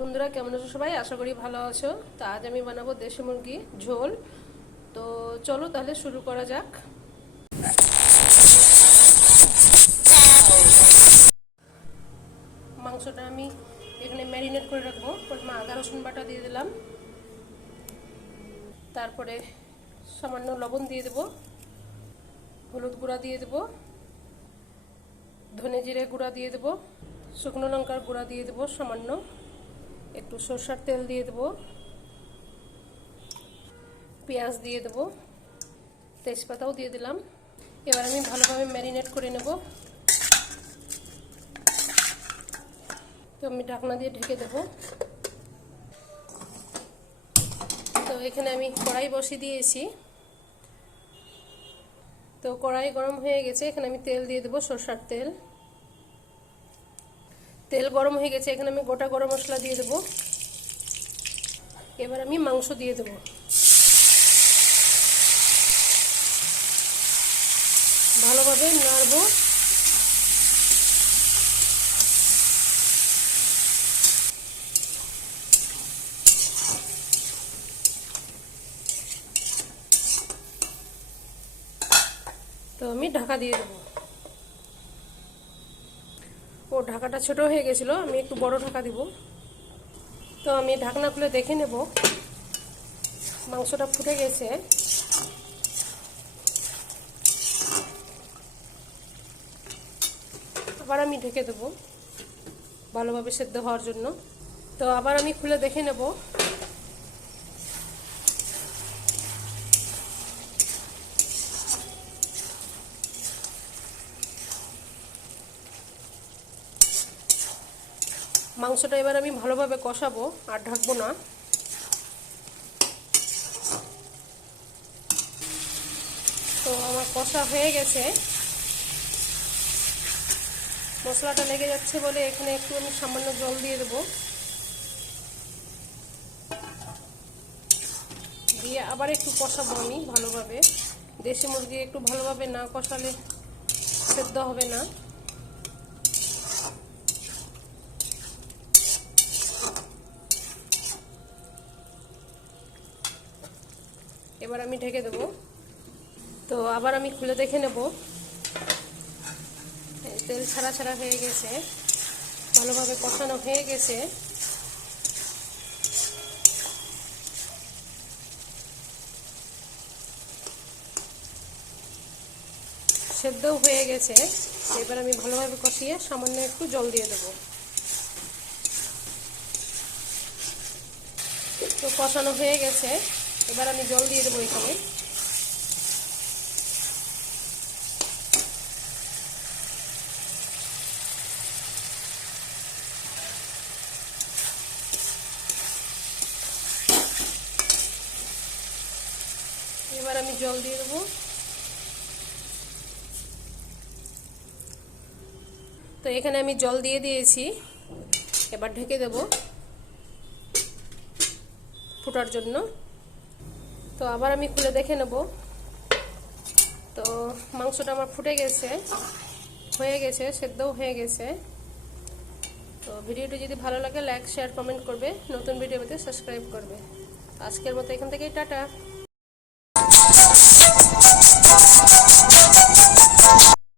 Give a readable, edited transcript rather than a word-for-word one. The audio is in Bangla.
বন্ধুরা, কেমন আছো সবাই? আশা করি ভালো আছো। তো আজ আমি বানাবো দেশি মুরগি ঝোল। তো চলো তাহলে শুরু করা যাক। মাংসটা আমি এখানে ম্যারিনেট করে রাখবো। প্রথমে আদা রসুন বাটা দিয়ে দিলাম, তারপরে সামান্য লবণ দিয়ে দেবো, হলুদ গুঁড়া দিয়ে দেবো, ধনে জিরে গুঁড়া দিয়ে দেবো, শুকনো লঙ্কার গুঁড়া দিয়ে দেবো সামান্য, একটু সরষের তেল দিয়ে দেবো, পেঁয়াজ দিয়ে দেবো, তেজপাতাও দিয়ে দিলাম। এবার আমি ভালোভাবে ম্যারিনেট করে নেব। তো আমি ঢাকনা দিয়ে ঢেকে দেব। তো এখানে আমি কড়াই বসিয়ে দিয়েছি। তো কড়াই গরম হয়ে গেছে, এখানে আমি তেল দিয়ে দেবো, সরষের তেল। তেল গরম হয়ে গেছে, এখানে আমি গোটা গরম মশলা দিয়ে দেবো। এবার আমি মাংস দিয়ে দেবো। ভালোভাবে নাড়বো। তো আমি ঢাকা দিয়ে দেবো। ঢাকাটা ছোট হয়ে গেছিলো, আমি একটু বড় ঢাকা দিব। তো আমি ঢাকনা খুলে দেখে নেব মাংসটা ফুটে গেছে। আবার আমি ঢেকে দেবো ভালোভাবে সেদ্ধ হওয়ার জন্য। তো আবার আমি খুলে দেখে নেব। মাংসটা এবার আমি ভালোভাবে কষাবো, আর ঢাকবো না। তো আমার কষা হয়ে গেছে। মশলাটা লেগে যাচ্ছে বলে এখানে একটু আমি সামান্য জল দিয়ে দেবো। দিয়ে আবার একটু কষাবো আমি ভালোভাবে। দেশি মুরগি একটু ভালোভাবে না কষালে সেদ্ধ হবে না। এবার আমি ঢেকে দেবো। তো আবার আমি খুলে দেখে নেব। তেল ছাড়া ছাড়া হয়ে গেছে, ভালোভাবে কষানো হয়ে গেছে। সেদ্ধও হয়ে গেছে। এবার আমি ভালোভাবে কষিয়ে সামান্য একটু জল দিয়ে দেব। তো কষানো হয়ে গেছে, এবার আমি জল দিয়ে দেবো এখানে। এবার আমি জল দিয়ে দেবো। তো এখানে আমি জল দিয়ে দিয়েছি, এবার ঢেকে দেব ফোটার জন্য। তো আবার আমি খুলে দেখে নেব। তো মাংসটা আমার ফুটে গেছে, হয়ে গেছে, সেদ্ধও হয়ে গেছে। তো ভিডিওটি যদি ভালো লাগে লাইক শেয়ার কমেন্ট করবে, নতুন ভিডিও পেতে সাবস্ক্রাইব করবে। আজকের মতো এখান থেকেই টাটা।